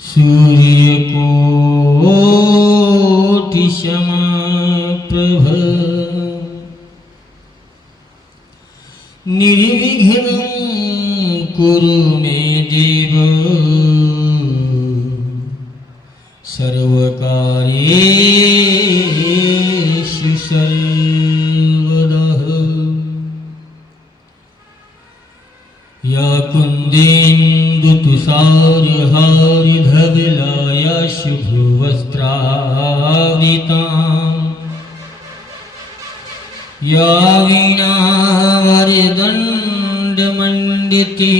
सूर्यकोटि समप्रभ निर्विघ्नं कुरु मे देव सर्वकार्येषु सर्वदा। या कुन्देन्दुतुषारहारधवलाया शुभवस्त्रावृता या वीणावरदण्डमण्डिते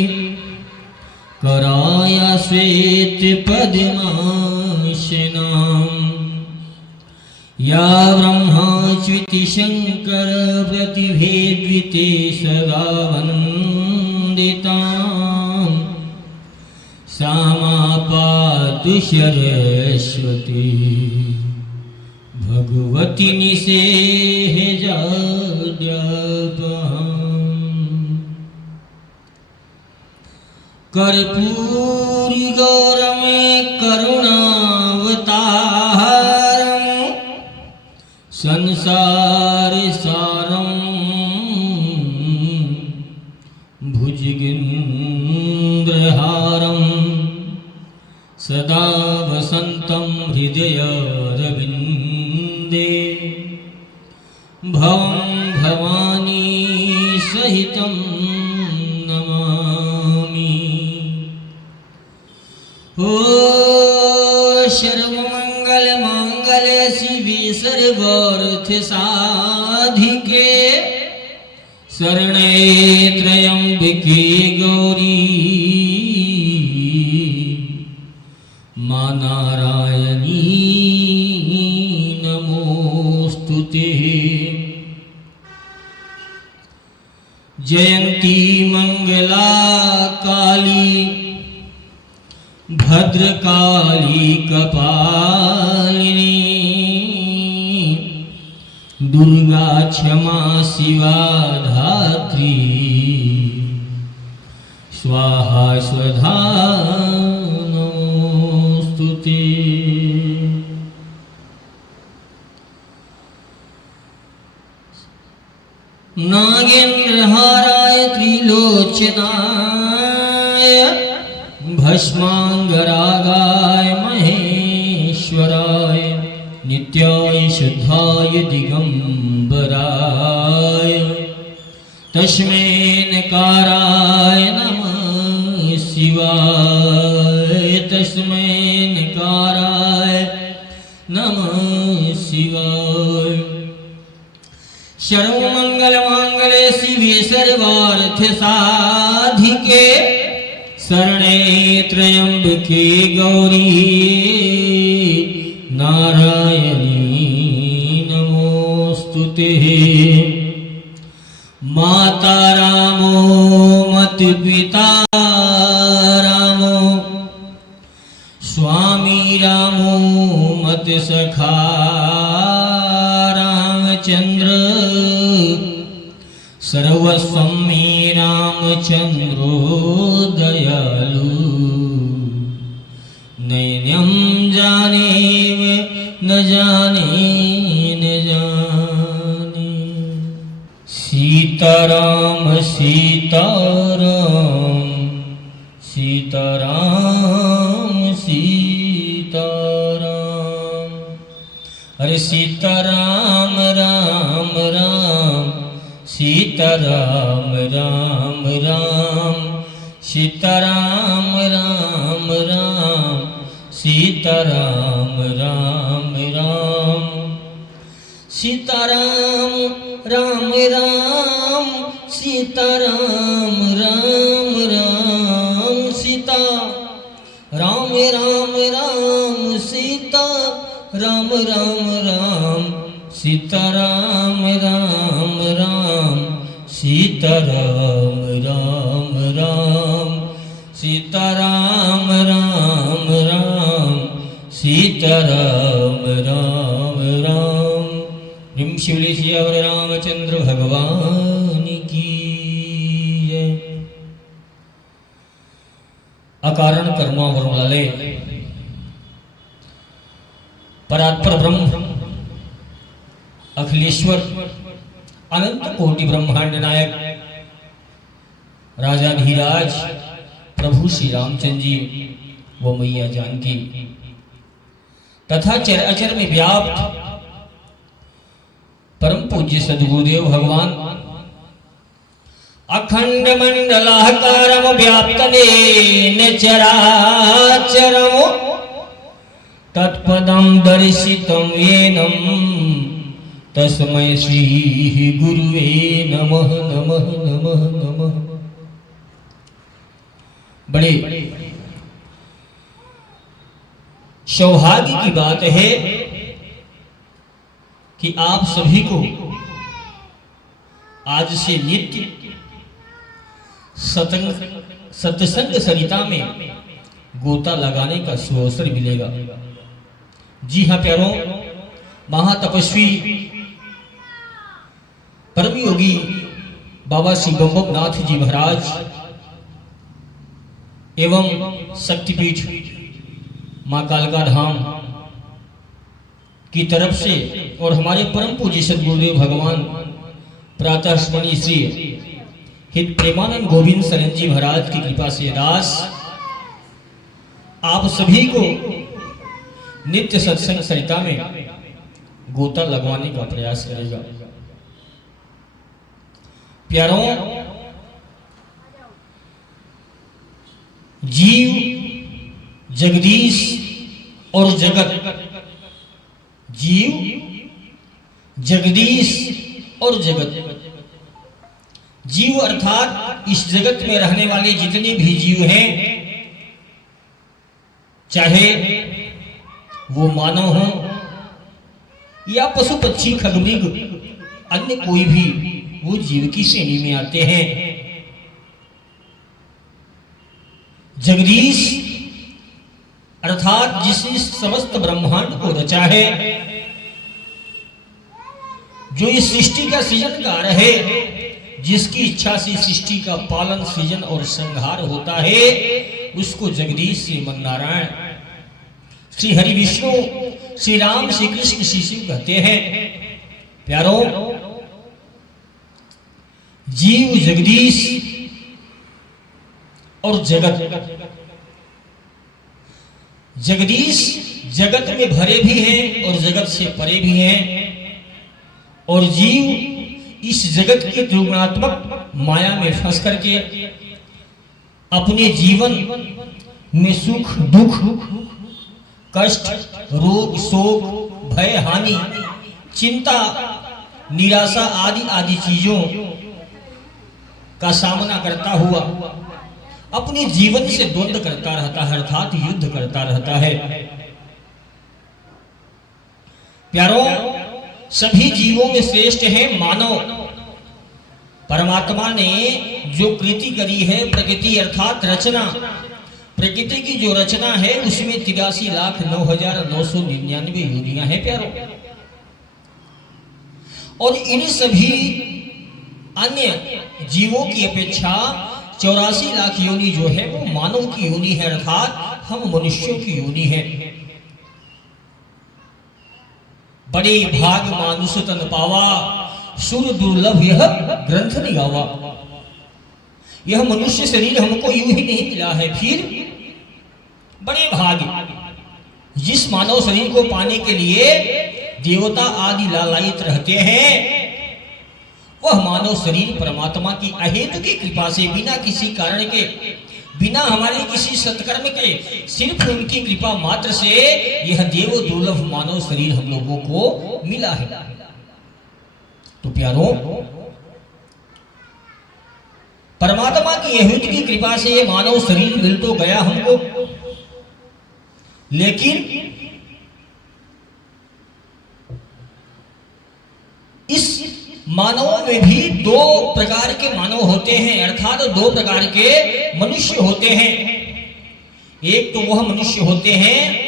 कराया श्वेतपद्मासना या ब्रह्माच्युतिशङ्करप्रतिभेद्विते सदा वन्दिता सा मा पातु सरस्वती भगवती निषेहजाड्यापहम्। कर्पूरी गौरमे करुणावतारं संसारसारं भुजगेन्द्रहारं सदा वसन्तं हृदयारविन्दे भवं भवानी सहितं नमामि। ओ सर्वमंगल मांगल शिवे सर्वार्थ साधिके शरणे त्र्यंबके गौरी मा नारायणी नमोस्तुते। जयंती मंगला काली भद्रकाली कपालिनी दुर्गा क्षमा शिवा धात्री स्वाहा स्वधा नमोस्तुते। नागेन्द्रहाराय त्रिलोचनाय भस्मांगरागाय महेश्वराय नित्याय शुद्धाय दिगंबराय तस्मै नकाराय नमः शिवाय तस्मै नकाराय नमः शिवाय। सर्वमंगलमांगल्ये शिवे सर्वार्थ साधिके शरणे त्र्यंबके गौरी नारायणी नमोस्तुते। माता रामो मत पिता रामो स्वामी रामो मत सखा रामचंद्र सर्वस्वं मे रामचंद्रो दयालु नैन्यं जानेव न जाने न जाने। सीताराम सीताराम सीताराम सीताराम अरे सीताराम राम राम सीताराम राम राम सीताराम राम राम सीताराम राम राम सीताराम राम राम सीताराम राम राम सीता राम राम राम सीता राम राम राम सीताराम राम राम सीताराम राम राम सीताराम राम राम सीताराम राम राम। शिवली सियावर रामचंद्र भगवान की जय। अकारण करुणा वरुणालय परात्पर ब्रह्म अखिलेश्वर अनंत कोटि ब्रह्मांड नायक राजा धीराज प्रभु श्री रामचंद्र जी व मैया जानकी तथा चर अचर में व्याप्त परम पूज्य सद्गुरुदेव भगवान अखंड मंडलाकारम व्याप्तनेन चराचरम तत्पदम दर्शितम येनम तस्मै श्री गुरुवे नमः नमः नमः नमः। बड़े सौभाग्य की बात है कि आप सभी को आज से नित्य सत्संग सरिता में गोता लगाने का सुअवसर मिलेगा। जी हाँ प्यारों, महातपस्वी परम योगी बाबा श्री बम नाथ जी महाराज एवं शक्तिपीठ मां कालका धाम की तरफ से और हमारे परम पूज्य सद्गुरुदेव भगवान प्रातः स्मरणीय श्री हित प्रेमानंद गोविंद सरन जी महाराज की कृपा से दास आप सभी को नित्य सत्संग सरिता में गोता लगवाने का प्रयास करेगा। प्यारों, जीव, जगदीश और जगत, जीव, जगदीश और जगत। जीव अर्थात इस जगत में रहने वाले जितने भी जीव हैं, चाहे वो मानव हो या पशु पक्षी खगमृग अन्य कोई भी, वो जीव की श्रेणी में आते हैं। जगदीश अर्थात जिसने समस्त ब्रह्मांड को रचा है, जो इस सृष्टि का सृजनकार है, जिसकी इच्छा से सृष्टि का पालन, सृजन और संहार होता है, उसको जगदीश श्रीमन नारायण, श्री हरि विष्णु, श्री राम, श्री कृष्ण, श्री शिव कहते हैं। प्यारों, जीव, जगदीश और जगत। जगदीश जगत में भरे भी हैं और जगत से परे भी हैं, और जीव इस जगत की त्रिगुणात्मक माया में फंस करके अपने जीवन में सुख, दुख, कष्ट, रोग, शोक, भय, हानि, चिंता, निराशा आदि आदि चीजों का सामना करता हुआ अपने जीवन से द्वंद्व करता रहता है, अर्थात युद्ध करता रहता है। प्यारों, सभी जीवों में श्रेष्ठ है मानव। परमात्मा ने जो कृति करी है, प्रकृति अर्थात रचना, प्रकृति की जो रचना है उसमें 83,09,999 योनियां हैं प्यारों, और इन सभी अन्य जीवों की अपेक्षा 84 लाख योनि जो है वो मानव की योनि है, अर्थात हम मनुष्यों की योनि है। बड़े भाग मानुष तन पावा, सुर दुर्लभ यह ग्रंथ निगावा। यह मनुष्य शरीर हमको यूं ही नहीं मिला है, फिर बड़े भाग जिस मानव शरीर को पाने के लिए देवता आदि लालायित रहते हैं, वह मानव शरीर परमात्मा की अहेतु की कृपा से, बिना किसी कारण के, बिना हमारे किसी सत्कर्म के, सिर्फ उनकी कृपा मात्र से यह देव दुर्लभ मानव शरीर हम लोगों को मिला है। तो प्यारों, परमात्मा की अहेतु की कृपा से ये मानव शरीर मिल तो गया हमको, लेकिन इस मानवों में भी दो प्रकार के मानव होते हैं, अर्थात दो प्रकार के मनुष्य होते हैं। एक तो वह मनुष्य होते हैं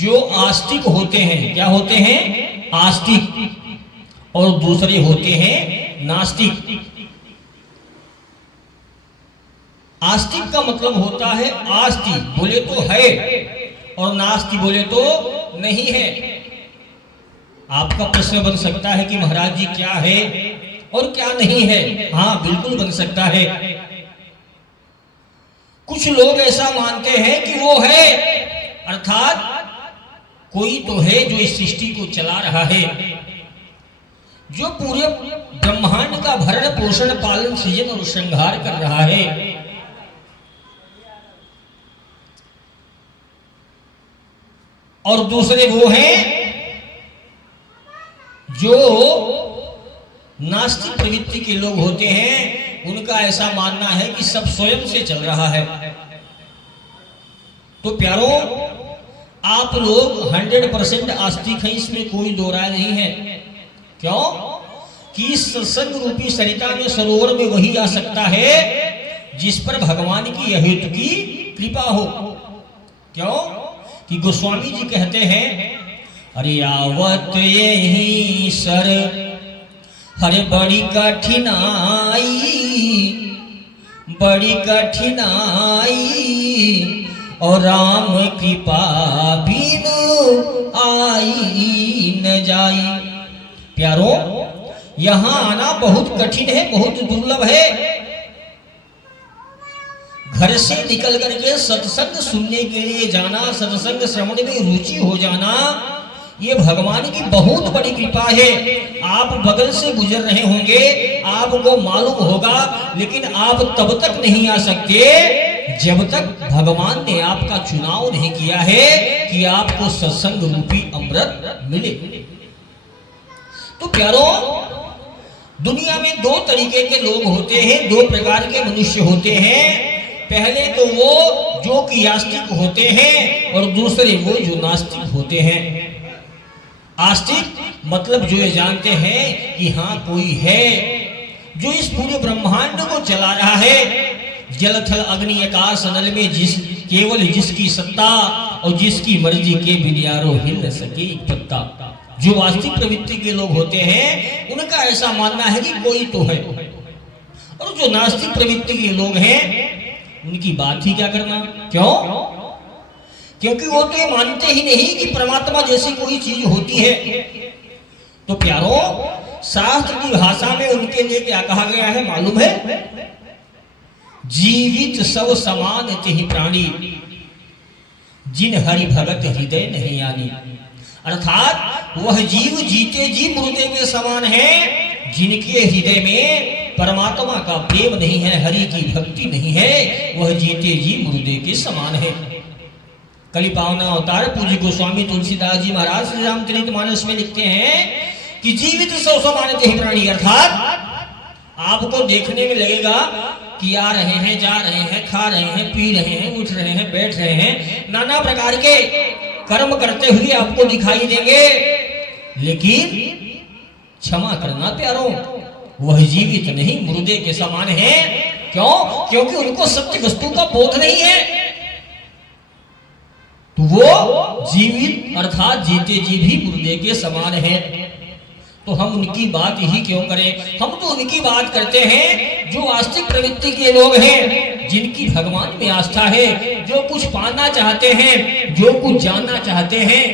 जो आस्तिक होते हैं। क्या होते हैं? आस्तिक। और दूसरे होते हैं नास्तिक। आस्तिक का मतलब होता है आस्ति बोले तो है और नास्ति बोले तो नहीं है। आपका प्रश्न बन सकता है कि महाराज जी क्या है और क्या नहीं है। हाँ, बिल्कुल बन सकता है। कुछ लोग ऐसा मानते हैं कि वो है, अर्थात कोई तो है जो इस सृष्टि को चला रहा है, जो पूरे ब्रह्मांड का भरण पोषण पालन सृजन और श्रृंगार कर रहा है। और दूसरे वो हैं जो नास्तिक प्रवृत्ति के लोग होते हैं। उनका ऐसा मानना है कि सब स्वयं से चल रहा है। तो प्यारों, आप लोग 100% आस्तिक हैं, इसमें कोई दो राय नहीं है। क्यों? कि सत्संग रूपी सरिता में सरोवर में वही आ सकता है जिस पर भगवान की अहेतु की कृपा हो। क्यों? कि गोस्वामी जी कहते हैं, अरे आवत यही सर हरे बड़ी कठिनाई, बड़ी कठिनाई और राम कृपा बिनु आई न जाई। प्यारों, यहां आना बहुत कठिन है, बहुत दुर्लभ है। घर से निकल करके सत्संग सुनने के लिए जाना, सत्संग श्रवण में रुचि हो जाना, ये भगवान की बहुत बड़ी कृपा है। आप बगल से गुजर रहे होंगे, आपको मालूम होगा, लेकिन आप तब तक नहीं आ सकते जब तक भगवान ने आपका चुनाव नहीं किया है कि आपको सत्संग रूपी अमृत मिले। तो प्यारों, दुनिया में दो तरीके के लोग होते हैं, दो प्रकार के मनुष्य होते हैं। पहले तो वो जो कि आस्तिक होते हैं और दूसरे वो जो नास्तिक होते हैं। आस्तिक मतलब जो ये जानते हैं कि हाँ कोई है जो इस पूरे ब्रह्मांड को चला रहा है। जल थल अग्नि आकाश अनल में केवल जिसकी सत्ता और जिसकी मर्जी के बिनियारो हिल न सके एक पत्ता। जो आस्तिक प्रवृत्ति के लोग होते हैं उनका ऐसा मानना है कि कोई तो है। और जो नास्तिक प्रवृत्ति के लोग हैं उनकी बात ही क्या करना। क्यों? क्योंकि वो तो ये मानते ही नहीं कि परमात्मा जैसी कोई चीज होती है। तो प्यारों, शास्त्र की भाषा में उनके लिए क्या कहा गया है मालूम है? जीवित सब समान तिहि प्राणी, जिन हरि भगत हृदय नहीं आनी। अर्थात वह जीव जीते जी मुर्दे के समान है जिनके हृदय में परमात्मा का प्रेम नहीं है, हरि की भक्ति नहीं है, वह जीते जी मुर्दे के समान है। कलि पावना अवतार पूज्य गोस्वामी तुलसीदास जी महाराज श्री रामचरितमानस में लिखते हैं कि जीवित सब समान तिहि प्राणी, अर्थात आपको देखने में लगेगा कि आ रहे हैं, जा रहे हैं, खा रहे हैं, पी रहे हैं, उठ रहे हैं, बैठ रहे हैं, नाना प्रकार के कर्म करते हुए आपको दिखाई देंगे। लेकिन क्षमा करना प्यारों, वह जीवित नहीं मुर्दे के समान है। क्यों? क्योंकि उनको सत्य वस्तु का बोध नहीं है। तो वो जीवित अर्थात जीते जी भी मुर्दे के समान है। तो हम उनकी बात ही क्यों करें? हम तो उनकी बात करते हैं जो आस्तिक प्रवृत्ति के लोग हैं, जिनकी भगवान में आस्था है, जो कुछ पाना चाहते हैं, जो कुछ जानना चाहते हैं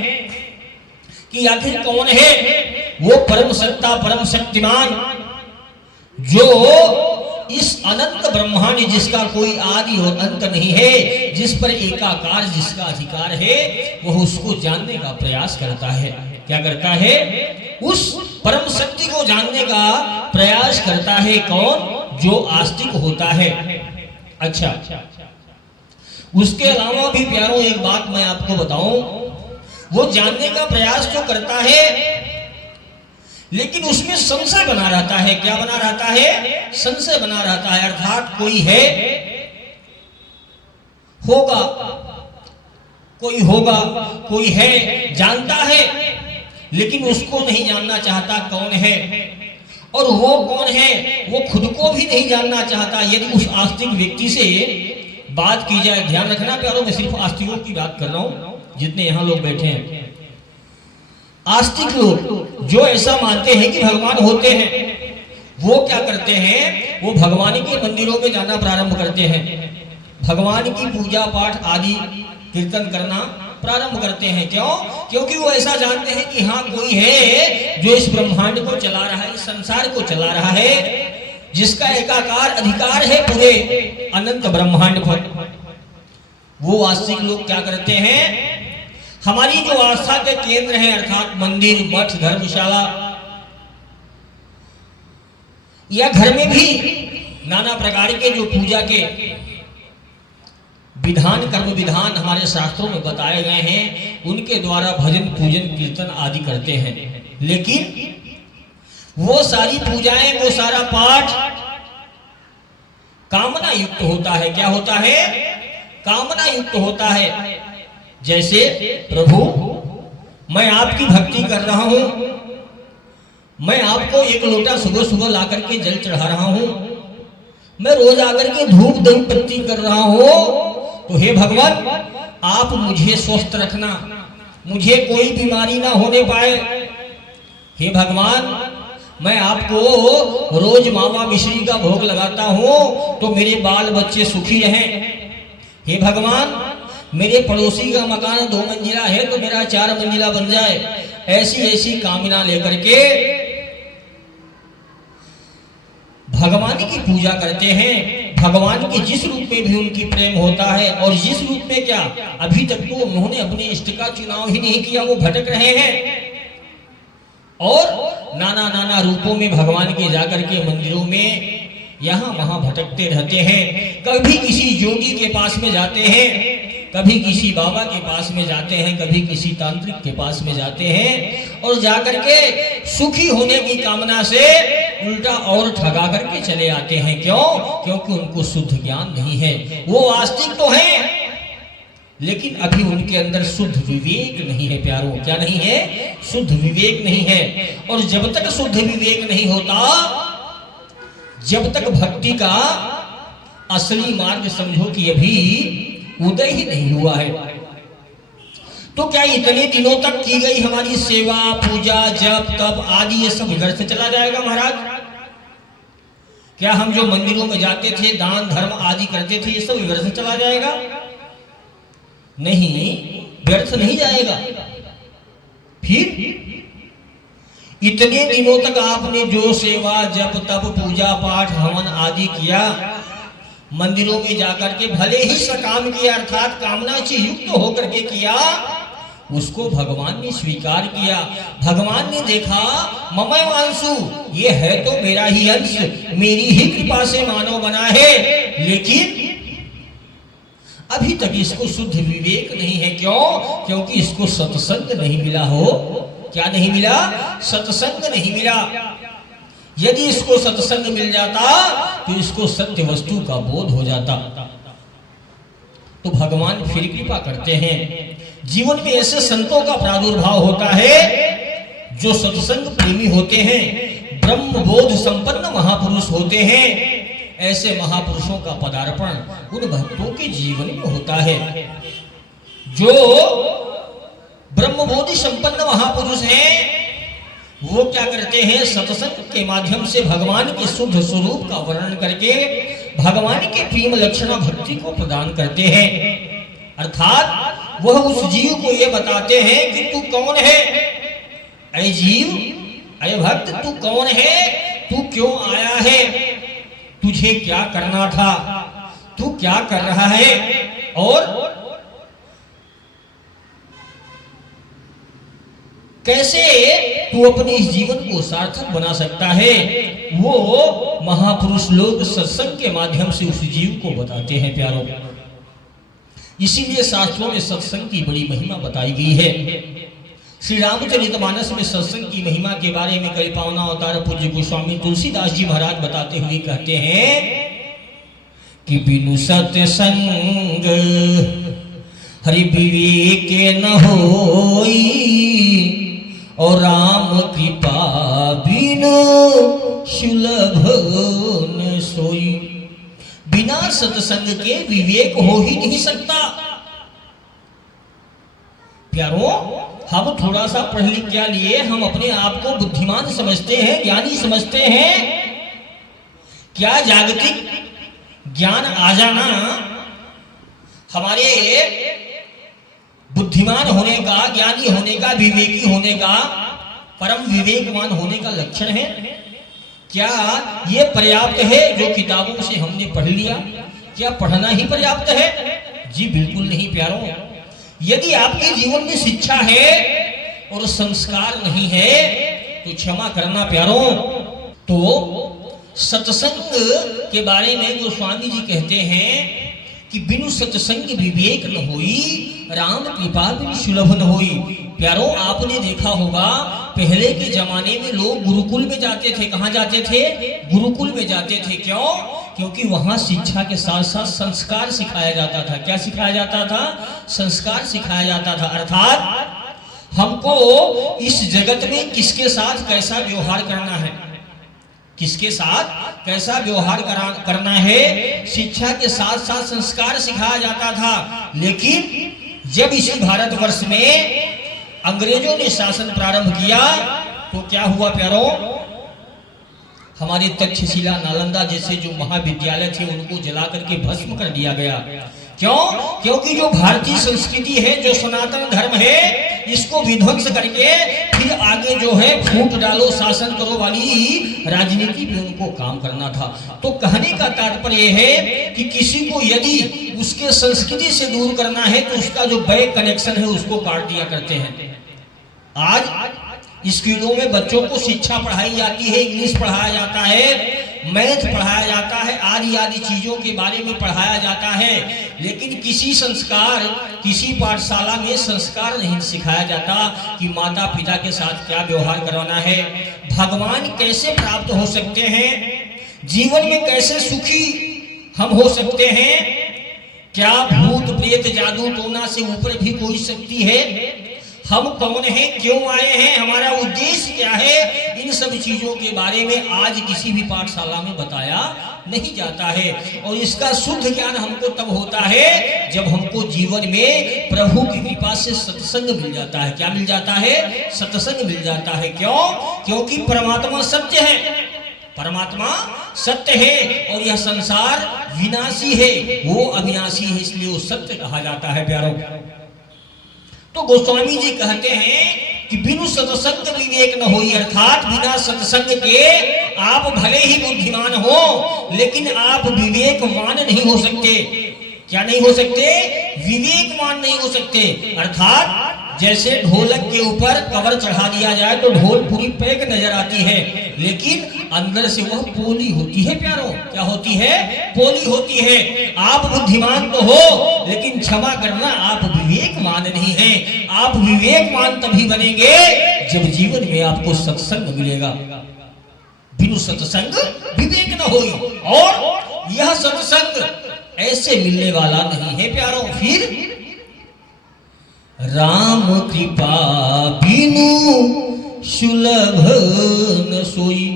कि आखिर कौन है वो परम सत्ता, परम शक्तिमान, जो इस अनंत ब्रह्मांड जिसका कोई आदि और अंत नहीं है, जिस पर एकाकार जिसका अधिकार है, वह उसको जानने का प्रयास करता है। क्या करता है? उस परम शक्ति को जानने का प्रयास करता है। कौन? जो आस्तिक होता है। अच्छा, उसके अलावा भी प्यारों एक बात मैं आपको बताऊं, वो जानने का प्रयास तो करता है लेकिन उसमें संशय बना रहता है। क्या बना रहता है? संशय बना रहता है। अर्थात कोई है, होगा, कोई होगा, कोई है, जानता है लेकिन उसको नहीं जानना चाहता कौन है। और वो कौन है वो खुद को भी नहीं जानना चाहता। यदि उस आस्तिक व्यक्ति से बात की जाए, ध्यान रखना प्यारों, मैं सिर्फ आस्तिकों की बात कर रहा हूं, जितने यहां लोग बैठे हैं। आस्तिक लोग जो ऐसा मानते हैं कि भगवान होते हैं, वो क्या करते हैं, वो भगवान के मंदिरों में जाना प्रारंभ करते हैं, भगवान की पूजा पाठ आदि कीर्तन करना प्रारंभ करते हैं। क्यों? क्योंकि वो ऐसा जानते हैं कि हाँ कोई है जो इस ब्रह्मांड को चला रहा है, इस संसार को चला रहा है, जिसका एकाकार अधिकार है पूरे अनंत ब्रह्मांड पर। वो वास्तविक लोग क्या करते हैं, हमारी जो आस्था के केंद्र हैं अर्थात मंदिर, मठ, धर्मशाला या घर में भी नाना प्रकार के जो पूजा के विधान, कर्म विधान हमारे शास्त्रों में बताए गए हैं, उनके द्वारा भजन, पूजन, कीर्तन आदि करते हैं। लेकिन वो सारी पूजाएं, वो सारा पाठ कामना युक्त होता है। क्या होता है? कामना युक्त होता है। जैसे प्रभु मैं आपकी भक्ति कर रहा हूं, मैं आपको एक लोटा सुबह सुबह ला करके जल चढ़ा रहा हूं, मैं रोज आकर के धूप दही पत्ती कर रहा हूं, तो हे भगवान आप मुझे स्वस्थ रखना, मुझे कोई बीमारी ना होने पाए। हे भगवान मैं आपको रोज मावा मिश्री का भोग लगाता हूं तो मेरे बाल बच्चे सुखी रहें। हे भगवान मेरे पड़ोसी का मकान 2 मंजिला है तो मेरा 4 मंजिला बन जाए। ऐसी ऐसी कामना लेकर के भगवान की पूजा करते हैं। भगवान के जिस रूप में भी उनकी प्रेम होता है, और जिस रूप में क्या, अभी तक तो उन्होंने अपने इष्ट का चुनाव ही नहीं किया, वो भटक रहे हैं और नाना नाना रूपों में भगवान के जाकर के मंदिरों में यहाँ वहां भटकते रहते हैं। कभी किसी योगी के पास में जाते हैं, कभी किसी बाबा के पास में जाते हैं, कभी किसी तांत्रिक के पास में जाते हैं, और जाकर के सुखी होने की कामना से उल्टा और ठगा करके चले आते हैं। क्यों? क्योंकि उनको शुद्ध ज्ञान नहीं है। वो आस्तिक तो हैं, लेकिन अभी उनके अंदर शुद्ध विवेक नहीं है प्यारों। क्या नहीं है? शुद्ध विवेक नहीं है। और जब तक शुद्ध विवेक नहीं होता, जब तक भक्ति का असली मार्ग समझो कि अभी उदय ही नहीं हुआ है, तो क्या इतने दिनों तक की गई हमारी सेवा, पूजा, जप, तप आदि ये सब व्यर्थ से चला जाएगा महाराज? क्या हम जो मंदिरों में जाते थे, दान धर्म आदि करते थे, ये सब व्यर्थ से चला जाएगा? नहीं, व्यर्थ नहीं जाएगा। फिर इतने दिनों तक आपने जो सेवा, जप, तप, पूजा, पाठ, हवन आदि किया, मंदिरों में जाकर के भले ही सकाम किया अर्थात कामना से युक्त होकर के किया, उसको भगवान ने स्वीकार किया। भगवान ने देखा ममय वांसु, ये है तो मेरा ही अंश, मेरी ही कृपा से मानव बना है, लेकिन अभी तक इसको शुद्ध विवेक नहीं है। क्यों? क्योंकि इसको सत्संग नहीं मिला हो। क्या नहीं मिला? सत्संग नहीं मिला। यदि इसको सत्संग मिल जाता तो इसको सत्य वस्तु का बोध हो जाता। तो भगवान फिर कृपा करते हैं। जीवन में ऐसे संतों का प्रादुर्भाव होता है जो सत्संग प्रेमी होते हैं, ब्रह्म बोध संपन्न महापुरुष होते हैं। ऐसे महापुरुषों का पदार्पण उन भक्तों के जीवन में होता है। जो ब्रह्मबोधि संपन्न महापुरुष हैं, वो क्या करते हैं? सत्संग के माध्यम से भगवान के शुद्ध स्वरूप का वर्णन करके भगवान के प्रेम लक्षणा भक्ति को प्रदान करते हैं। अर्थात वह उस जीव को ये बताते हैं कि तू कौन है, अय जीव, अय भक्त, तू कौन है, तू क्यों आया है, तुझे क्या करना था, तू क्या कर रहा है, और कैसे तू अपने इस जीवन को सार्थक बना सकता है। वो महापुरुष लोग सत्संग के माध्यम से उस जीव को बताते हैं प्यारों। इसीलिए शास्त्रों में सत्संग की बड़ी महिमा बताई गई है। श्री रामचरितमानस में सत्संग की महिमा के बारे में कई पावना अवतार पूज्य गोस्वामी तुलसीदास जी महाराज बताते हुए कहते हैं कि बिनु सत्संग हरि विवेक न होई, और राम कृपा बिनु सुलभ न सोई। बिना सत्संग के विवेक हो ही नहीं सकता। प्यारों, हम थोड़ा सा पढ़ लिख क्या लिए हम अपने आप को बुद्धिमान समझते हैं, ज्ञानी समझते हैं, क्या जागतिक ज्ञान आ जाना हमारे बुद्धिमान होने का, ज्ञानी होने का, विवेकी होने का, परम विवेकवान होने का लक्षण है? क्या ये पर्याप्त है जो किताबों से हमने पढ़ लिया? क्या पढ़ना ही पर्याप्त है? जी बिल्कुल नहीं प्यारों। यदि आपके जीवन में शिक्षा है और संस्कार नहीं है तो क्षमा करना प्यारों, तो सत्संग के बारे में गोस्वामी जी कहते हैं कि बिनु सत्संग विवेक न होई, राम कृपा बिनु सुलभ न होई। प्यारों, आपने देखा होगा पहले के जमाने में लोग गुरुकुल में जाते थे। कहाँ जाते थे? गुरुकुल में जाते थे। क्यों? क्योंकि वहां शिक्षा के साथ साथ संस्कार सिखाया जाता था। क्या सिखाया जाता था? संस्कार सिखाया जाता था। अर्थात हमको इस जगत में किसके साथ कैसा व्यवहार करना है, किसके साथ कैसा व्यवहार करना है, शिक्षा के साथ साथ संस्कार सिखाया जाता था। लेकिन जब इसी भारतवर्ष में अंग्रेजों ने शासन प्रारंभ किया तो क्या हुआ प्यारों? हमारे तक्षशिला, नालंदा जैसे जो महाविद्यालय थे उनको जला करके भस्म कर दिया गया। क्यों? क्योंकि जो भारतीय संस्कृति है, जो सनातन धर्म है, इसको विध्वंस करके फिर आगे जो है फूट डालो शासन करो वाली राजनीति भी उनको काम करना था। तो कहने का तात्पर्य है कि किसी को यदि उसके संस्कृति से दूर करना है तो उसका जो बैक कनेक्शन है उसको काट दिया करते हैं। आज स्कूलों में बच्चों को शिक्षा पढ़ाई जाती है, इंग्लिश पढ़ाया जाता है, मैथ पढ़ाया जाता है, आदि आदि चीजों के बारे में पढ़ाया जाता है, लेकिन किसी पाठशाला में संस्कार नहीं सिखाया जाता कि माता पिता के साथ क्या व्यवहार करवाना है, भगवान कैसे प्राप्त हो सकते हैं, जीवन में कैसे सुखी हम हो सकते हैं, क्या भूत प्रेत जादू टोना से ऊपर भी कोई शक्ति है, हम कौन हैं, क्यों आए हैं, हमारा उद्देश्य क्या है, इन सब चीजों के बारे में आज किसी भी पाठशाला में बताया नहीं जाता है। और इसका शुद्ध ज्ञान हमको तब होता है जब हमको जीवन में प्रभु की कृपा से सत्संग मिल जाता है। क्या मिल जाता है? सत्संग मिल जाता है। क्यों? क्योंकि परमात्मा सत्य है, परमात्मा सत्य है और यह संसार विनाशी है, वो अविनाशी है, इसलिए वो सत्य कहा जाता है प्यारों। तो गोस्वामी जी कहते हैं कि बिनु सत्संग विवेक न होई, अर्थात बिना सत्संग के आप भले ही बुद्धिमान हो लेकिन आप विवेकवान नहीं हो सकते। क्या नहीं हो सकते? विवेकवान नहीं हो सकते। अर्थात जैसे ढोलक के ऊपर कवर चढ़ा दिया जाए तो ढोल पूरी पैक नजर आती है, लेकिन अंदर से वह पोली होती है प्यारों। क्या होती है? पोली होती है। आप बुद्धिमान तो हो लेकिन क्षमा करना, आप विवेकवान नहीं हैं। आप विवेकवान तभी बनेंगे जब जीवन में आपको सत्संग मिलेगा। बिनु सत्संग विवेक न होई, और यह सत्संग ऐसे मिलने वाला नहीं है प्यारों। फिर राम कृपा बिनु सुलभ न सोई,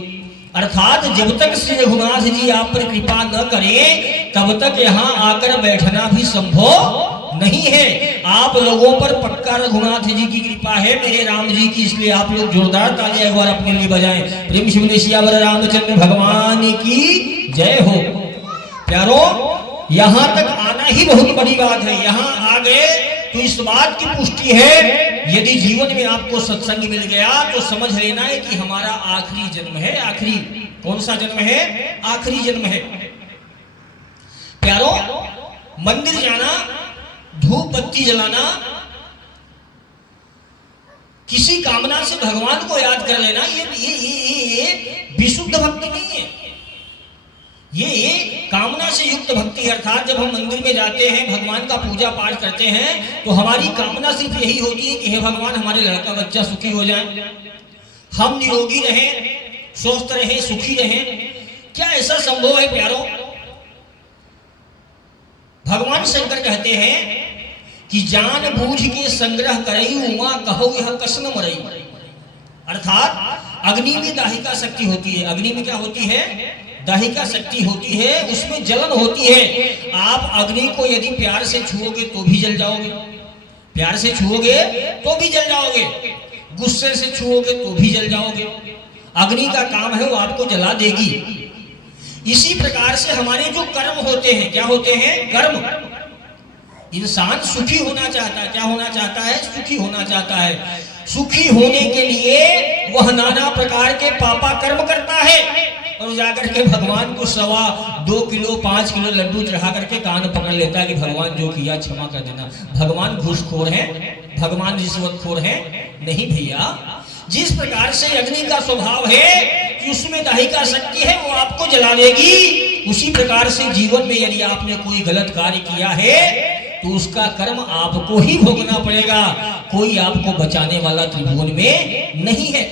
अर्थात जब तक श्री रघुनाथ जी आप पर कृपा न करें तब तक यहाँ आकर बैठना भी संभव नहीं है। आप लोगों पर पक्का रघुनाथ जी की कृपा है, मेरे राम जी की, इसलिए आप लोग जोरदार तालियां एक बार अपने लिए बजाएं। प्रेम से बोलिए सियावर रामचंद्र भगवान की जय हो। प्यारों, यहाँ तक आना ही बहुत बड़ी बात है। यहाँ आ गए तो इस बात की पुष्टि है, यदि जीवन में आपको सत्संग मिल गया तो समझ लेना है कि हमारा आखिरी जन्म है। आखिरी कौन सा जन्म है? आखिरी जन्म है प्यारों। मंदिर जाना, धूप बत्ती जलाना, किसी कामना से भगवान को याद कर लेना, ये विशुद्ध भक्ति नहीं है। ये कामना से युक्त भक्ति, अर्थात जब हम मंदिर में जाते हैं, भगवान का पूजा पाठ करते हैं तो हमारी कामना सिर्फ यही होती है कि हे भगवान हमारे लड़का बच्चा सुखी हो जाए, हम निरोगी रहें, स्वस्थ रहें, सुखी रहें। क्या ऐसा संभव है प्यारों? भगवान शंकर कहते हैं कि जान बूझ के संग्रह करई उमा कहो यह कसन मरई, अर्थात अग्नि में दाहिका शक्ति होती है। अग्नि में क्या होती है? दाहिका शक्ति होती है, उसमें जलन होती है। आप अग्नि को यदि प्यार से छुओगे तो भी जल जाओगे, प्यार से छुओगे तो भी जल जाओगे, गुस्से से छुओगे तो भी जल जाओगे। अग्नि का काम है वो आपको जला देगी। इसी प्रकार से हमारे जो कर्म होते हैं, क्या होते हैं? कर्म। इंसान सुखी होना चाहता है, क्या होना चाहता है? सुखी होना चाहता है। सुखी होने के लिए वह नाना प्रकार के पापा कर्म करता है और जाकर के भगवान को 2.25 किलो 5 किलो लड्डू चढ़ा करके कान पकड़ लेता है कि भगवान जो किया क्षमा कर देना। भगवान घूसखोर है? भगवान रिश्वतखोर है? नहीं भैया। जिस प्रकार से अग्नि का स्वभाव है कि उसमें दाहिका शक्ति है, वो आपको जला देगी, उसी प्रकार से जीवन में यदि आपने कोई गलत कार्य किया है तो उसका कर्म आपको ही भोगना पड़ेगा। कोई आपको बचाने वाला त्रिभुवन में नहीं है।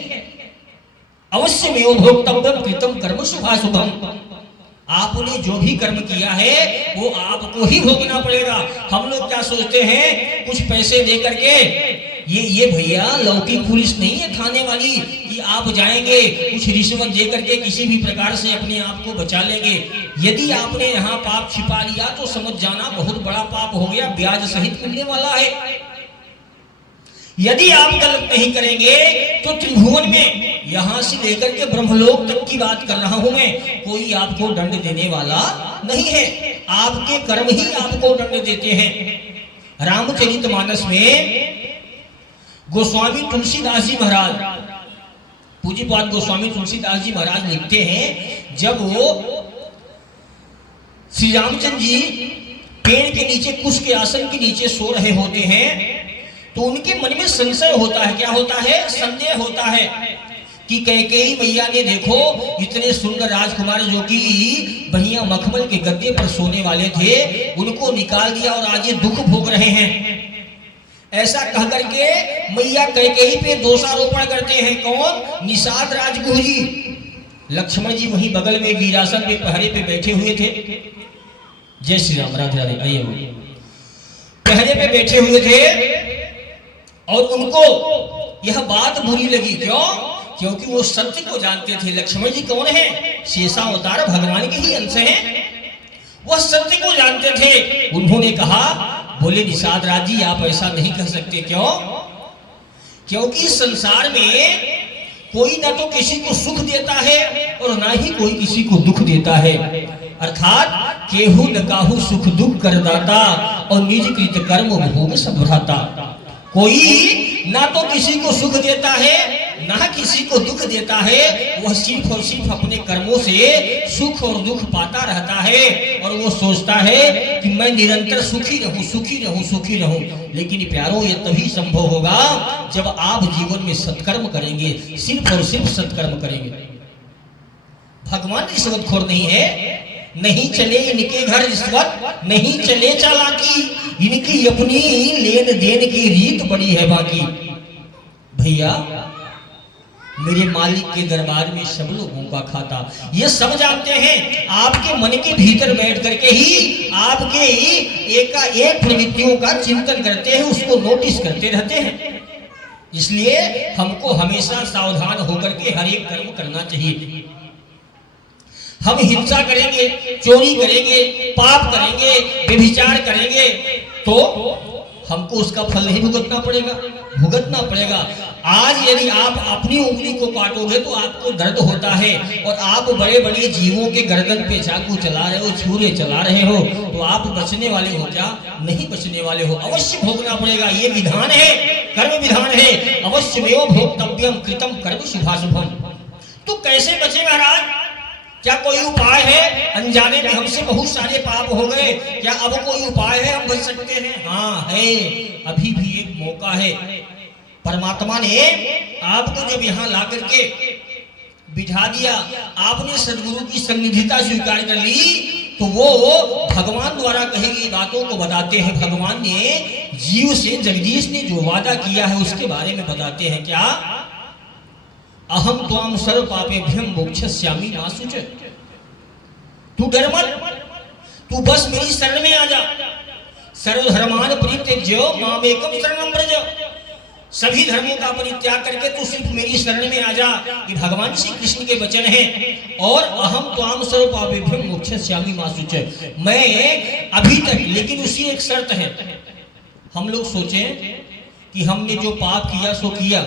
अवश्य में वो भोक्तव्यम कृतम कर्म शुभाशुभम। आपने जो भी कर्म किया है वो आपको ही भोगना पड़ेगा। हम लोग क्या सोचते हैं, कुछ पैसे दे करके, ये भैया लौकिक पुलिस नहीं है थाने वाली कि आप जाएंगे कुछ रिश्वत दे करके किसी भी प्रकार से अपने आप को बचा लेंगे। यदि आपने यहाँ पाप छिपा लिया तो समझ जाना बहुत बड़ा पाप हो गया, ब्याज सहित मिलने वाला है। यदि आप गलत नहीं करेंगे तो त्रिभुवन में यहां से लेकर के ब्रह्मलोक तक की बात कर रहा हूं मैं, कोई आपको दंड देने वाला नहीं है। आपके कर्म ही आपको दंड देते हैं। रामचरितमानस में गोस्वामी तुलसीदास जी महाराज, पूज्यपाद गोस्वामी तुलसीदास जी महाराज लिखते हैं, जब वो श्री रामचंद्र जी पेड़ के नीचे, कुश के आसन के नीचे सो रहे होते हैं तो उनके मन में संशय होता है। क्या होता है? संदेह होता है कि कैकेयी मैया ने देखो इतने सुंदर राजकुमार जो कि बढ़िया मखमल के गद्दे पर सोने वाले थे, उनको निकाल दिया और आज ये दुख भोग रहे हैं। ऐसा कह करके मैया कैकेयी पे दोषारोपण करते हैं। कौन? निषाद राजगुरु जी। लक्ष्मण जी वहीं बगल में वीरासन पे पहरे पे बैठे हुए थे। जय श्री राम। राधे राधे। आइए। पहरे पे बैठे हुए थे और उनको यह बात बुरी लगी। क्यों? क्योंकि वो सत्य को जानते थे। लक्ष्मण जी कौन है? शेषावतार भगवान के ही अंश हैं। वह सत्य को जानते थे। उन्होंने कहा, बोले निषाद राज जी आप ऐसा नहीं कर सकते। क्यों? क्योंकि संसार में कोई ना तो किसी को सुख देता है और ना ही कोई किसी को दुख देता है। अर्थात केहू न काहू सुख दुख करदाता और निज कृत कर्म भोग सब भ्राता। कोई ना तो किसी को सुख देता है ना किसी को दुख देता है, वह सिर्फ और सिर्फ अपने कर्मों से सुख और दुख पाता रहता है और वो सोचता है कि मैं निरंतर सुखी रहूं, सुखी रहूं, सुखी रहूं। लेकिन प्यारों, ये तभी संभव होगा जब आप जीवन में सत्कर्म करेंगे, सिर्फ और सिर्फ सत्कर्म करेंगे। भगवान रिश्वतखोर नहीं है। नहीं चले इनके घर रिश्वत, नहीं चले चालाकी, इनकी अपनी लेन देन की रीत बड़ी है बाकी। भैया, मेरे मालिक के दरबार में सब लोगों का खाता, ये सब जानते हैं। आपके मन के भीतर बैठ करके ही आपके एक प्रवृत्तियों का चिंतन करते हैं, उसको नोटिस करते रहते हैं। इसलिए हमको हमेशा सावधान होकर के हर एक कर्म करना चाहिए। हम हिंसा करेंगे, चोरी करेंगे, पाप करेंगे, व्यभिचार करेंगे तो हमको उसका फल नहीं भुगतना पड़ेगा, भुगतना पड़ेगा। आज यदि आप अपनी उंगली को काटोगे तो आपको दर्द होता है और आप बड़े बड़े जीवों के गर्दन पे चाकू चला रहे हो, छुरे चला रहे हो, तो आप बचने वाले हो क्या? नहीं बचने वाले हो। अवश्य भोगना पड़ेगा। ये विधान है, कर्म विधान है। अवश्य में भोक्तव्यम कृतम कर्म शुभाशुभम। तो कैसे बचे महाराज? क्या कोई उपाय है? अनजाने में हमसे बहुत सारे पाप हो गए, क्या अब कोई उपाय है हम बच सकते हैं? हाँ है, अभी भी एक मौका है। परमात्मा ने आपको जब यहाँ ला करके बिठा दिया, आपने सदगुरु की सन्निधिता स्वीकार कर ली, तो वो भगवान द्वारा कही गई बातों को बताते हैं। भगवान ने जीव से, जगदीश ने जो वादा किया है उसके बारे में बताते हैं। क्या? अहम त्वाम सर्व पापेभ्यम मोक्षयिष्यामि मा शुच। तू डर मत, तू बस मेरी शरण में आ जा। सर्वधर्मान परित्यज्य मामेकम शरणं व्रज। सभी धर्मों का परित्याग करके तू सिर्फ मेरी शरण में आ जा। ये भगवान श्री कृष्ण के वचन हैं। और अहम त्वाम सर्व पापेभ्यम मोक्षयिष्यामि मा शुच। मैं अभी तक, लेकिन उसी एक शर्त है। हम लोग सोचें कि हमने जो पाप किया सो किया,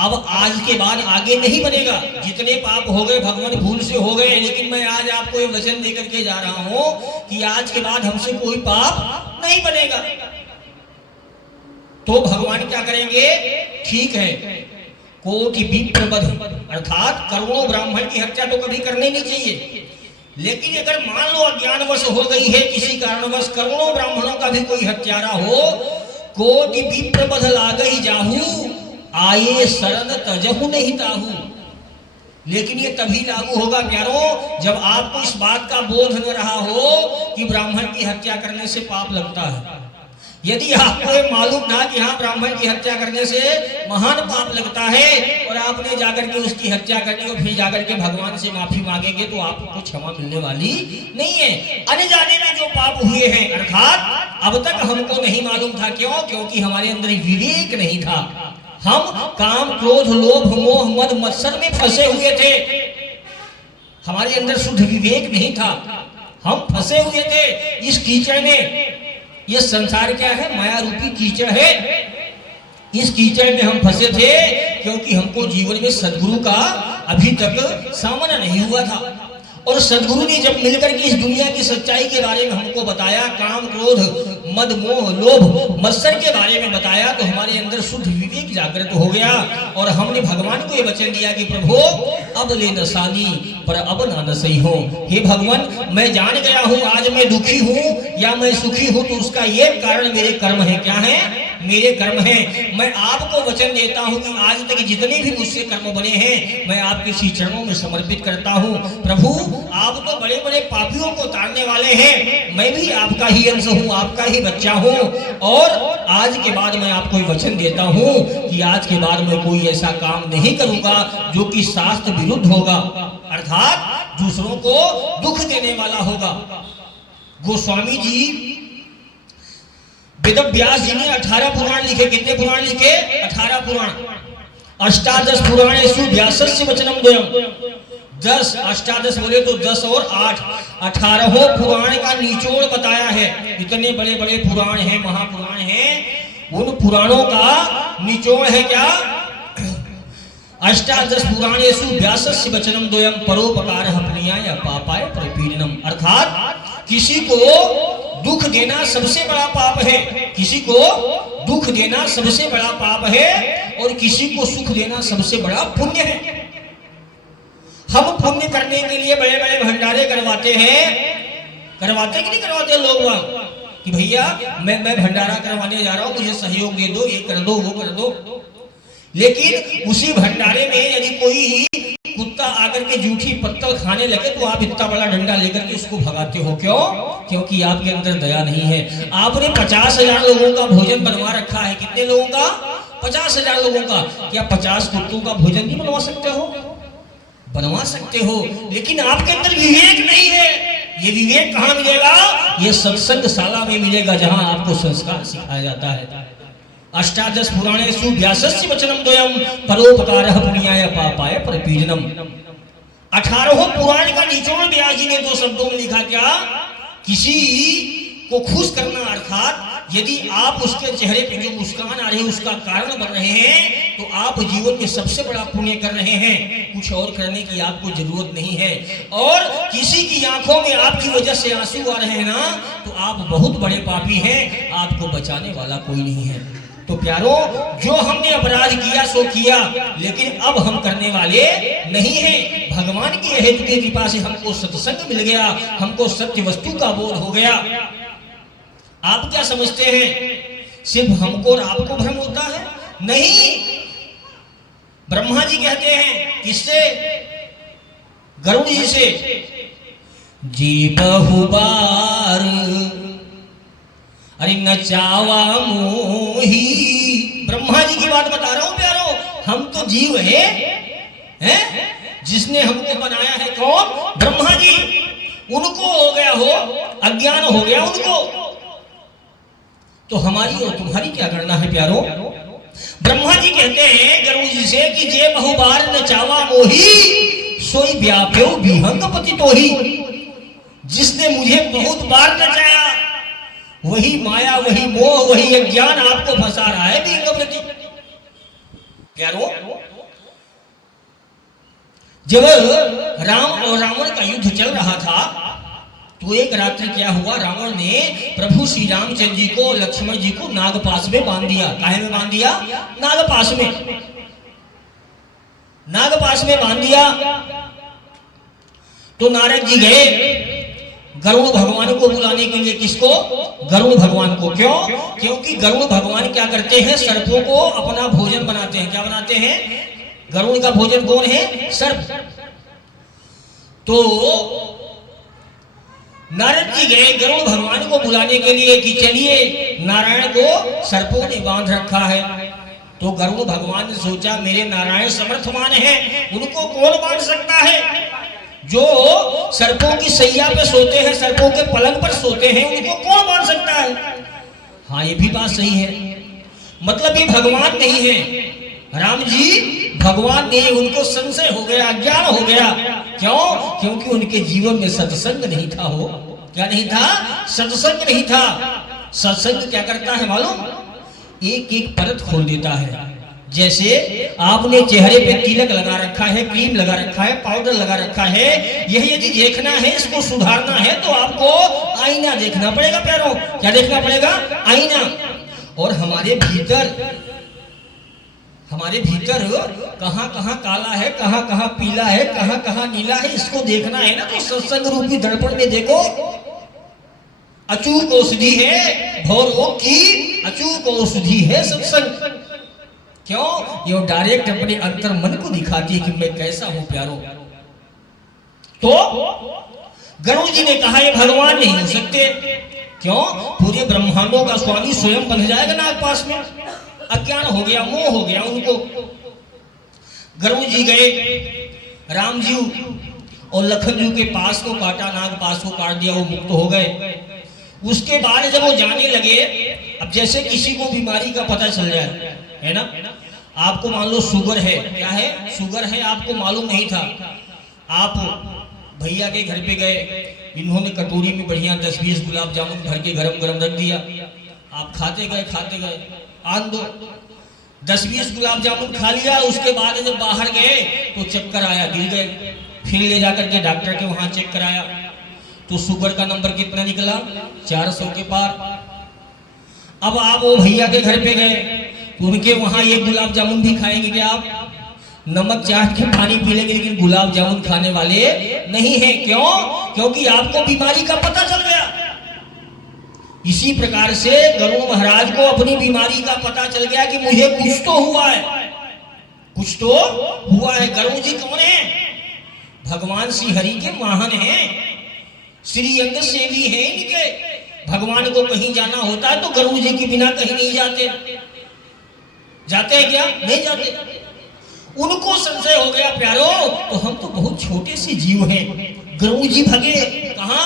अब आज के बाद आगे नहीं बनेगा। जितने पाप हो गए भगवान भूल से हो गए, लेकिन मैं आज आपको ये वचन देकर के जा रहा हूं कि आज के बाद हमसे कोई पाप नहीं बनेगा। तो भगवान क्या करेंगे? ठीक है, कोटि विप्रबध अर्थात करोड़ों ब्राह्मण की हत्या तो कभी करनी नहीं चाहिए, लेकिन अगर मान लो अज्ञानवश हो गई है किसी कारणवश, करोड़ों ब्राह्मणों का भी कोई हत्यारा हो, कोटि विप्रबध लागहि जाहू आये शरण तजहु नहीं ताहू। लेकिन ये तभी लागू होगा प्यारों जब आपको इस बात का बोध न रहा हो कि ब्राह्मण की हत्या करने से पाप लगता है। यदि आपको ये मालूम था कि हाँ ब्राह्मण की हत्या करने से महान पाप लगता है और आपने जाकर के उसकी हत्या करनी और फिर जाकर के भगवान से माफी मांगेंगे तो आपको क्षमा मिलने वाली नहीं है। अनजाने में जो पाप हुए हैं अर्थात अब तक हमको नहीं मालूम था, क्यों? क्योंकि हमारे अंदर विवेक नहीं था। हम काम क्रोध लोभ मोह मद मत्सर में फंसे हुए थे, हमारे अंदर शुद्ध विवेक नहीं था, हम फंसे हुए थे इस कीचड़ में। ये संसार क्या है? माया रूपी कीचड़ है। इस कीचड़ में हम फंसे थे क्योंकि हमको जीवन में सद्गुरु का अभी तक सामना नहीं हुआ था। और सद्गुरु ने जब मिलकर के इस दुनिया की सच्चाई के बारे में हमको बताया, काम क्रोध मद मोह लोभ मत्सर के बारे में बताया, तो हमारे अंदर शुद्ध विवेक जागृत हो गया और हमने भगवान को ये वचन दिया कि प्रभु अब ले नसानी पर अब ना नसई हो। हे भगवान, मैं जान गया हूँ आज मैं दुखी हूँ या मैं सुखी हूँ तो उसका ये कारण मेरे कर्म है। क्या है? मेरे कर्म है। मैं आपको वचन देता हूँ कि आज तक जितने भी मुझसे कर्म बने हैं मैं आपके श्री चरणों में समर्पित करता हूँ। प्रभु, आप तो बड़े बड़े पापियों को ताड़ने वाले हैं, मैं भी आपका ही अंश हूँ, आपका ही बच्चा हूँ। और आज के बाद मैं आपको वचन देता हूँ कि आज के बाद मैं कोई ऐसा काम नहीं करूंगा जो कि शास्त्र विरुद्ध होगा, अर्थात दूसरों को दुख देने वाला होगा। गोस्वामी जी वेद व्यास जी ने 18 पुराण लिखे। कितने पुराण लिखे? 18 पुराण। अष्टादश पुराणेषु व्यासस्य वचनम द्वयम्। 10 अष्टादश बोले तो 10 और 8 18 पुराण का निचोड़ बताया है। इतने बड़े बड़े पुराण हैं, महापुराण हैं, उन पुराणों का निचोड़ है क्या? अष्टादश पुराणेषु व्यासस्य वचनम द्वयम् परोपकारः पुण्याय पापाय परपीडनम्। अर्थात किसी को दुख देना सबसे बड़ा पाप है, किसी को दुख देना सबसे बड़ा पाप है और किसी को सुख देना सबसे बड़ा पुण्य है। हम पुण्य करने के लिए बड़े बड़े भंडारे करवाते हैं, करवाते कि नहीं करवाते लोग वहां कि भैया मैं भंडारा करवाने जा रहा हूं, मुझे सहयोग दे दो, ये कर दो वो कर दो। लेकिन उसी भंडारे में यदि कोई कुत्ता आकर के जूठी पत्तल खाने लगे तो आप इतना बड़ा डंडा लेकर के उसको भगाते हो। क्यों? क्योंकि आपके अंदर दया नहीं है। आपने 50,000 लोगों का भोजन बनवा रखा है। कितने लोगों का? 50,000 लोगों का। क्या 50 कुत्तों का भोजन नहीं बनवा सकते हो? बनवा सकते हो, लेकिन आपके अंदर विवेक नहीं है। ये विवेक कहाँ मिलेगा? ये सत्संग शाला में मिलेगा, जहां आपको संस्कार सिखाया जाता है। अष्टादश पुराणेषु व्यासस्य वचनम द्वयम् परोपकारः पुण्याय पापाय परपीडनम्। 18 पुराण का निचोड़ व्यास जी ने 2 शब्दों में लिखा। क्या? किसी को खुश करना, अर्थात यदि आप उसके चेहरे पे जो मुस्कान आ रही है उसका कारण बन रहे हैं तो आप जीवन में सबसे बड़ा पुण्य कर रहे हैं। कुछ और करने की आपको जरूरत नहीं है। और किसी की आंखों में आपकी वजह से आंसू आ रहे हैं ना, तो आप बहुत बड़े पापी हैं, आपको बचाने वाला कोई नहीं है। तो प्यारो, जो हमने अपराध किया सो किया, लेकिन अब हम करने वाले नहीं हैं। भगवान की हेतु की कृपा से हमको सत्संग मिल गया, हमको सत्य वस्तु का बोध हो गया। आप क्या समझते हैं सिर्फ हमको और आपको भ्रम होता है? नहीं, ब्रह्मा जी कहते हैं किससे? गरुड़ जी से, जी बहुबार अरे नचावा मोही। ब्रह्मा जी की बात बता रहा हूं प्यारो। हम तो जीव हैं, जिसने हमको बनाया है कौन? ब्रह्मा जी। उनको हो गया हो अज्ञान, हो गया उनको, तो हमारी और तुम्हारी क्या करना है प्यारो? ब्रह्मा जी कहते हैं गरुड़ जी से कि जे बहुबार नचावा मोही सोई व्याप्यो विहंग पति तोही। जिसने मुझे बहुत बार नचाया, वही माया, वही मोह, वही अज्ञान आपको फंसा रहा है विहंग प्रति। प्यारो, जब राम और रावण का युद्ध चल रहा था तो एक रात्रि क्या हुआ, रावण ने प्रभु श्री रामचंद्र जी को, लक्ष्मण जी को नागपाश में बांध दिया। काहे में बांध दिया? नागपाश में। नागपाश में बांध दिया तो नारद जी गए गरुड़ भगवान को बुलाने के लिए। किसको? गरुड़ भगवान को। क्यों? क्योंकि गरुड़ भगवान क्या करते हैं, सर्पों को अपना भोजन बनाते हैं। क्या बनाते हैं? गरुड़ का भोजन कौन है? सर्प। तो नारद जी गए गरुड़ भगवान को बुलाने के लिए कि चलिए, नारायण को सर्पों ने बांध रखा है। तो गरुड़ भगवान ने सोचा मेरे नारायण समर्थवान हैं, उनको कौन बांध सकता है? जो सर्पों की सैया पे सोते हैं, सर्पों के पलंग पर सोते हैं, उनको कौन बांध सकता है? हाँ, ये भी बात सही है। मतलब ये भगवान नहीं है, राम जी भगवान नहीं, उनको संशय हो गया, अज्ञान हो गया। क्यों? क्योंकि उनके जीवन में सत्संग नहीं था। हो क्या नहीं था? सत्संग नहीं था। सत्संग क्या करता है मालूम? एक एक परत खोल देता है। जैसे आपने चेहरे पे तिलक लगा रखा है, क्रीम लगा रखा है, पाउडर लगा रखा है, यह यदि देखना है, इसको सुधारना है तो आपको आईना देखना पड़ेगा प्यारों। क्या देखना पड़ेगा? आईना। और हमारे भीतर कहां कहां काला है, कहां कहां पीला है, कहां कहां नीला है, इसको देखना है ना। तो सत्संग रूपी दर्पण में देखो, अचूक औषधि है, भौर रोग की अचूक औषधि है सत्संग। क्यों? ये डायरेक्ट अपने अंतर मन को दिखाती है कि मैं कैसा हूं प्यारो। तो गरुड़ जी ने कहा ये भगवान नहीं हो सकते। क्यों? पूरे ब्रह्मांडों का स्वामी स्वयं बन जाएगा नागपाश में। अज्ञान हो गया, मोह हो गया उनको। गरुड़ जी गए, राम जी और लखन जी के पास को काटा, नागपाश को काट दिया, वो मुक्त हो गए। उसके बाद जब वो जाने लगे, अब जैसे किसी को बीमारी का पता चल जाए, है ना, आपको मान लो शुगर है, क्या है? शुगर है, आपको मालूम नहीं था। आप भैया के घर पे गए, इन्होंने कटोरी में बढ़िया 10-20 गुलाब जामुन भर के गरम गरम रख दिया। आप खाते गए, आन दो 10-20 गुलाब जामुन खा लिया। उसके बाद जब बाहर गए तो चक्कर आया, गिर गए। फिर ले जाकर के डॉक्टर के वहां चेक कराया तो शुगर का नंबर कितना निकला? 400 के पार। अब आप वो भैया के घर पे गए, उनके वहां ये गुलाब जामुन भी खाएंगे क्या आप? नमक चाट के पानी पी लेंगे, लेकिन गुलाब जामुन खाने वाले नहीं है। क्यों? क्योंकि आपको बीमारी का पता चल गया। इसी प्रकार से गरुड़ महाराज को अपनी बीमारी का पता चल गया कि मुझे कुछ तो हुआ है, कुछ तो हुआ है। गरुड़ जी कौन है? भगवान श्री हरि के वाहन हैं, श्री अंग सेवी है इनके। भगवान को कहीं जाना होता है तो गरुड़ जी के बिना कहीं नहीं जाते। जाते हैं क्या? नहीं जाते। उनको संशय हो गया प्यारो, तो हम तो बहुत छोटे से जीव हैं। गरुड़ जी भगे कहां?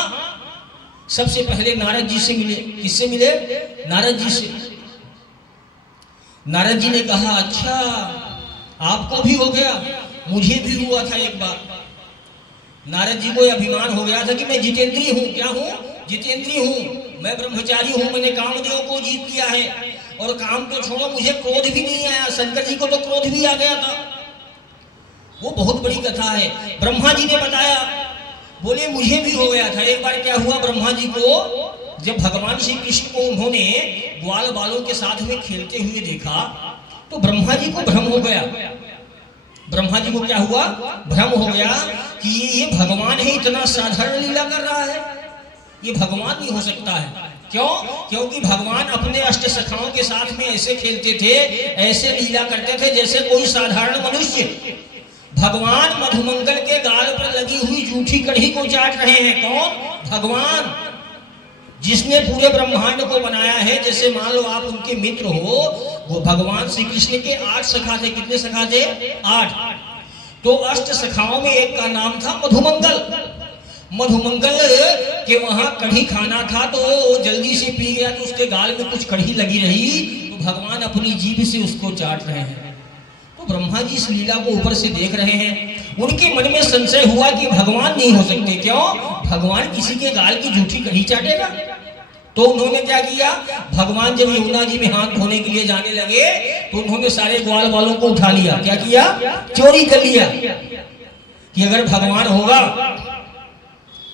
सबसे पहले नारद जी से मिले। किससे मिले? नारद जी से। नारद जी ने कहा अच्छा आपको भी हो गया, मुझे भी हुआ था एक बार। नारद जी को अभिमान हो गया था कि मैं जितेंद्रिय हूं। क्या हूं? जितेंद्रिय हूं, मैं ब्रह्मचारी हूं, मैंने कामदेव को जीत लिया है। और काम तो छोड़ो, मुझे क्रोध भी नहीं आया। शंकर जी को तो क्रोध भी आ गया था। वो बहुत बड़ी कथा है। ब्रह्मा जी ने बताया, बोले मुझे भी हो गया था। एक बार क्या हुआ, ब्रह्मा जी को जब भगवान श्री कृष्ण को उन्होंने ग्वाल बालों के साथ में खेलते हुए देखा तो ब्रह्मा जी को भ्रम हो गया। ब्रह्मा जी को क्या हुआ? भ्रम हो गया कि ये भगवान है, इतना साधारण लीला कर रहा है, ये भगवान नहीं हो सकता है। क्यों? क्योंकि भगवान अपने अष्ट सखाओं के साथ में ऐसे खेलते थे, ऐसे लीला करते थे जैसे कोई साधारण मनुष्य। भगवान मधुमंगल के गाल पर लगी हुई जूठी कढ़ी को चाट रहे हैं। कौन? भगवान, जिसने पूरे ब्रह्मांड को बनाया है। जैसे मान लो आप उनके मित्र हो, वो भगवान श्री कृष्ण के 8 सखा थे। कितने सखा थे? 8। तो अष्ट सखाओं में एक का नाम था मधुमंगल। मधुमंगल के वहां कढ़ी खाना था तो जल्दी से पी गया, तो उसके गाल में कुछ कढ़ी लगी रही, तो भगवान अपनी जीभ से उसको चाट रहे हैं। तो ब्रह्मा जी इस लीला को ऊपर से देख रहे हैं। उनके मन में संशय हुआ कि भगवान नहीं हो सकते। क्यों? भगवान किसी के गाल की जूठी कढ़ी चाटेगा? तो उन्होंने क्या किया, भगवान जब यमुना जी में हाथ धोने के लिए जाने लगे तो उन्होंने सारे ग्वाल वालों को उठा लिया। क्या किया? चोरी कर लिया। कि अगर भगवान होगा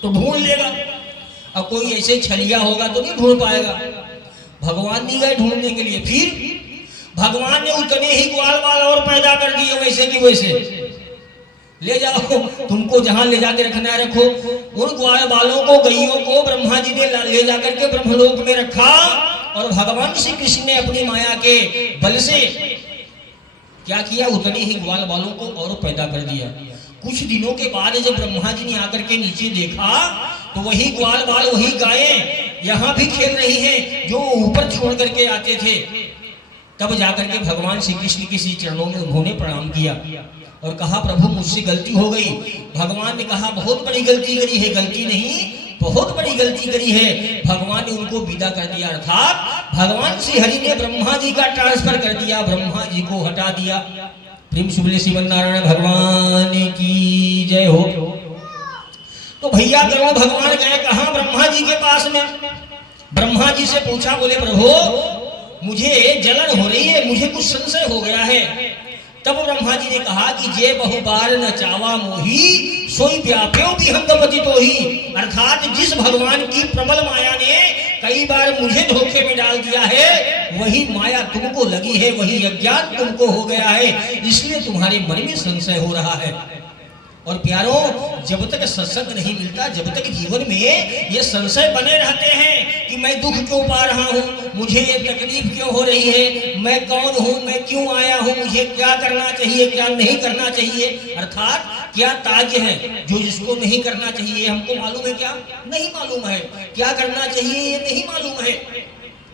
तो ढूंढ लेगा, और कोई ऐसे छलिया होगा तो नहीं ढूंढ पाएगा। भगवान नहीं गए ढूंढने के लिए, फिर भगवान ने उतने ही ग्वाल बाल और पैदा कर दिए, वैसे की वैसे। ले जाओ, तुमको जहां ले जाके रखना है रखो। उन ग्वाल बालों को, गैयों को ब्रह्मा जी ने ले जाकर के ब्रह्मलोक में रखा, और भगवान श्री कृष्ण ने अपनी माया के बल से क्या किया, उतने ही ग्वाल बालों को और पैदा कर दिया। कुछ दिनों के बाद जब ब्रह्मा जी ने आकर के नीचे देखा तो वही ग्वाल बाल, वही गायें यहाँ भी खेल रही हैं जो ऊपर छोड़ करके आते थे। तब जाकर के भगवान श्री कृष्ण के श्री चरणों में उन्होंने प्रणाम किया और कहा, प्रभु मुझसे गलती हो गई। भगवान ने कहा, बहुत बड़ी गलती करी है। गलती नहीं, बहुत बड़ी गलती करी है। भगवान ने उनको विदा कर दिया, अर्थात भगवान श्री हरि ने ब्रह्मा जी का ट्रांसफर कर दिया, ब्रह्मा जी को हटा दिया। प्रेम शुभले श्रीमन नारायण भगवान की जय हो। तो भैया गरुड़ भगवान गए कहां, ब्रह्मा जी के पास में। ब्रह्मा जी से पूछा, बोले प्रभु मुझे जलन हो रही है, मुझे कुछ संशय हो गया है। तब ब्रह्मा जी ने कहा कि जे बहुबार न चावा मोही सोई व्याप्यो विहंगमति तो ही, अर्थात जिस भगवान की प्रबल माया ने कई बार मुझे धोखे में डाल दिया है, वही माया तुमको लगी है, वही अज्ञान तुमको हो गया है, इसलिए तुम्हारे मन में संशय हो रहा है। और प्यारों, जब तक सत्संग नहीं मिलता, जब तक जीवन में ये संशय बने रहते हैं कि मैं दुख क्यों पा रहा हूँ, मुझे ये तकलीफ क्यों हो रही है, मैं कौन हूँ, मैं क्यों आया हूँ, मुझे क्या करना चाहिए, क्या नहीं करना चाहिए, अर्थात क्या ताज है जो जिसको नहीं करना चाहिए हमको मालूम है, क्या नहीं मालूम है, क्या करना चाहिए ये नहीं मालूम है,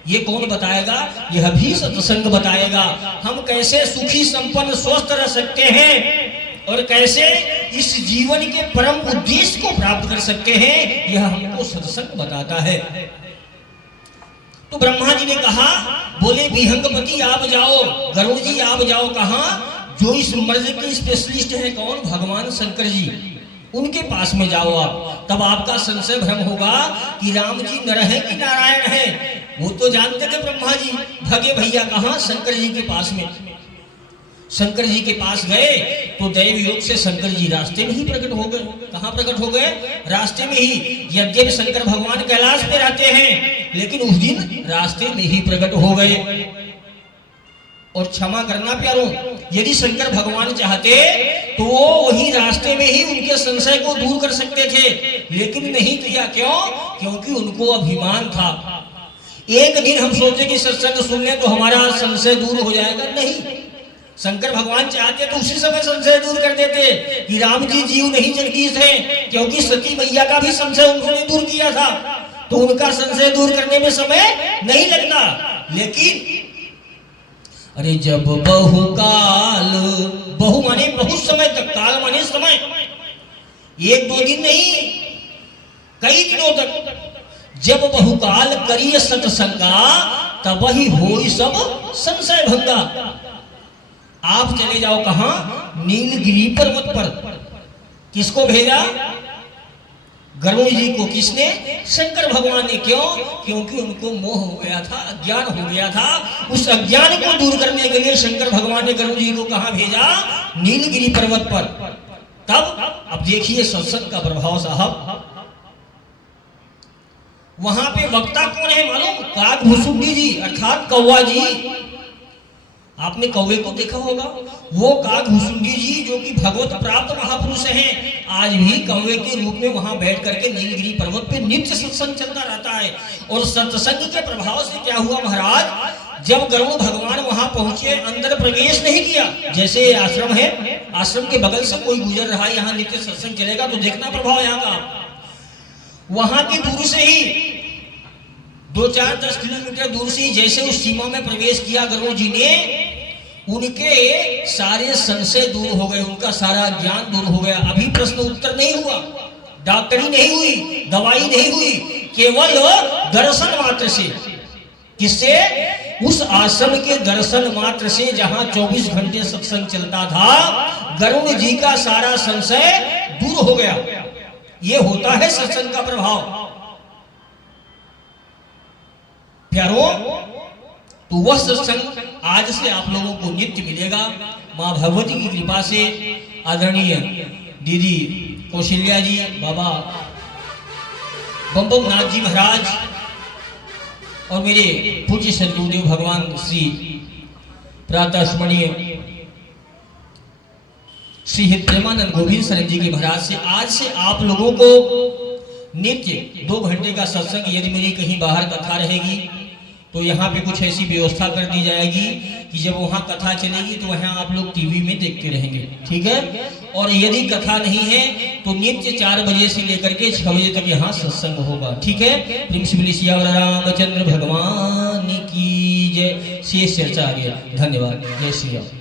ये कौन बताएगा, यह भी सत्संग बताएगा। हम कैसे सुखी संपन्न स्वस्थ रह सकते हैं और कैसे इस जीवन के परम उद्देश्य को प्राप्त कर सकते हैं, यह हमको सत्संग बताता है। तो ब्रह्मा जी ने कहा, बोले विहंगमति आप जाओ, गरुड़ जी आप जाओ। कहा, जो इस मर्ज के स्पेशलिस्ट हैं, कौन, भगवान शंकर जी, उनके पास में जाओ आप। तब आपका संशय भ्रम होगा कि राम जी नर है कि नारायण है, वो तो जानते थे ब्रह्मा जी। भगे भैया कहा, शंकर जी के पास में। शंकर जी के पास गए तो दैव योग से शंकर जी रास्ते में ही प्रकट हो गए। कहाँ प्रकट हो गए, रास्ते में ही। यद्यपि शंकर भगवान कैलाश पे रहते हैं, लेकिन उस दिन रास्ते में ही प्रकट हो गए। और क्षमा करना प्यारों, यदि शंकर भगवान चाहते तो वो वही रास्ते में ही उनके संशय को दूर कर सकते थे, लेकिन नहीं किया। क्यों? क्योंकि उनको अभिमान था। एक दिन हम सोचे कि सत्संग सुन लें तो हमारा संशय दूर हो जाएगा, नहीं। शंकर भगवान चाहते तो उसी समय संशय दूर कर देते कि राम जी जीव नहीं जगदीश हैं, क्योंकि सती मैया का भी संशय उन्होंने दूर किया था, तो उनका संशय दूर करने में समय नहीं लगता। लेकिन अरे जब बहुकाल, बहु माने बहुत समय तक, काल माने समय, एक दो दिन नहीं कई दिनों तक, जब बहुकाल करिए सत्संगा तब ही होई सब संशय भंगा। आप चले जाओ कहां, नीलगिरी पर्वत पर। किसको भेजा? गरुड़ जी को। किसने? शंकर भगवान ने। क्यों? क्योंकि उनको मोह हो गया था, अज्ञान हो गया था। उस अज्ञान को दूर करने के लिए शंकर भगवान ने गरुड़ जी को कहां भेजा? नीलगिरी पर्वत पर। तब अब देखिए सत्संग का प्रभाव साहब। वहां पे वक्ता कौन है मालूम? काकभुसुंडी जी, अर्थात कौवा जी। आपने कौवे को देखा होगा। वो काकभुसुंडी जी जो कि भगवत प्राप्त महापुरुष हैं, आज भी कौवे के रूप में वहां बैठ करके नीलगिरी पर्वत पे नित्य सत्संग चलता रहता है। और सत्संग के प्रभाव से क्या हुआ महाराज, जब गरुड़ भगवान वहां पहुंचे, अंदर प्रवेश नहीं किया। जैसे आश्रम है, आश्रम के बगल से कोई गुजर रहा है, यहाँ नित्य सत्संग चलेगा तो देखना प्रभाव यहाँ का। वहां की दूर से ही 2-4-10 किलोमीटर दूर से ही जैसे उस सीमा में प्रवेश किया गरुड़ जी ने, उनके सारे संशय दूर हो गए, उनका सारा ज्ञान दूर हो गया। अभी प्रश्न उत्तर नहीं हुआ, डॉक्टरी नहीं हुई, दवाई नहीं हुई, केवल दर्शन मात्र से। किससे? उस आश्रम के दर्शन मात्र से, जहां 24 घंटे सत्संग चलता था, गरुड़ जी का सारा संशय दूर हो गया। ये होता है सत्संग का प्रभाव प्यारों। तो वह सत्संग आज से आप लोगों को नित्य मिलेगा। मां भगवती की कृपा से आदरणीय दीदी कौशल्या जी, बाबा बम बम नाथ जी महाराज और मेरे पूज्य सदगुरुदेव भगवान श्री प्रातः स्मरणीय श्री प्रेमानंद गोविंद शरण जी के महाराज से आज से आप लोगों को नित्य 2 घंटे का सत्संग, यदि मेरी कहीं बाहर कथा रहेगी तो यहाँ पे कुछ ऐसी व्यवस्था कर दी जाएगी कि जब वहाँ कथा चलेगी तो वहाँ आप लोग टीवी में देखते रहेंगे, ठीक है। और यदि कथा नहीं है तो नित्य 4 बजे से लेकर के 6 बजे तक यहाँ सत्संग होगा, ठीक है। प्रिंसिपल सियावर रामचंद्र भगवान की जय। शेष चर्चा आ गया। धन्यवाद। जय श्री राम।